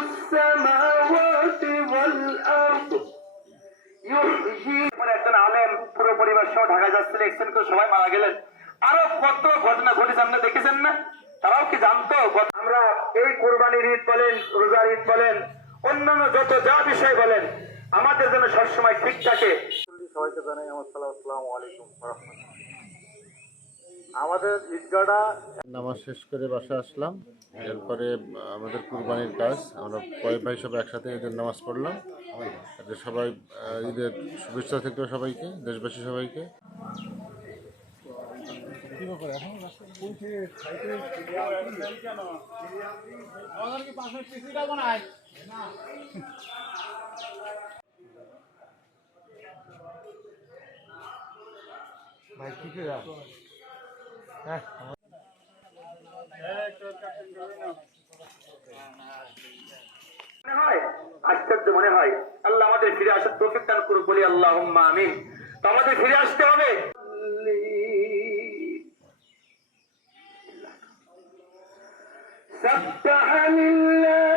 السماوات والأرض يحيي একজন আলেম পুরো পরিবার সহ ঢাকা যাচ্ছিল, এক্সিডেন্ট করে সবাই মারা গেলেন। আরো কত ঘটনা ঘটেছে, আপনি দেখেছেন না? তারাও কি জানতো? আমরা এই কোরবানির ঈদ বলেন, রোজার ঈদ বলেন, অন্যান্য যত যা বিষয় বলেন, আমাদের জন্য সবসময় ঠিক থাকে। সবাইকে জানাই আমার আসসালামু আলাইকুম ওয়া রাহমাতুল্লাহ। আমাদের ঈদগাহটা নামাজ শেষ করে বাসায় আসলাম। এরপরে আমাদের কুরবানির কাজ, আমরা কয়েক ভাই সব একসাথে ঈদের নামাজ পড়লাম। সবাই ঈদের শুভেচ্ছা থেকে সবাইকে, দেশবাসী সবাইকে। ভাই কি করে হ্যাঁ মনে হয় আশ্চর্য মনে হয়। আল্লাহ আমাদের ফিরে আসার তৌফিক দান করুন, বলি আল্লাহুম্মা আমিন। তো আমাদের ফিরে আসতে হবে। سبح لله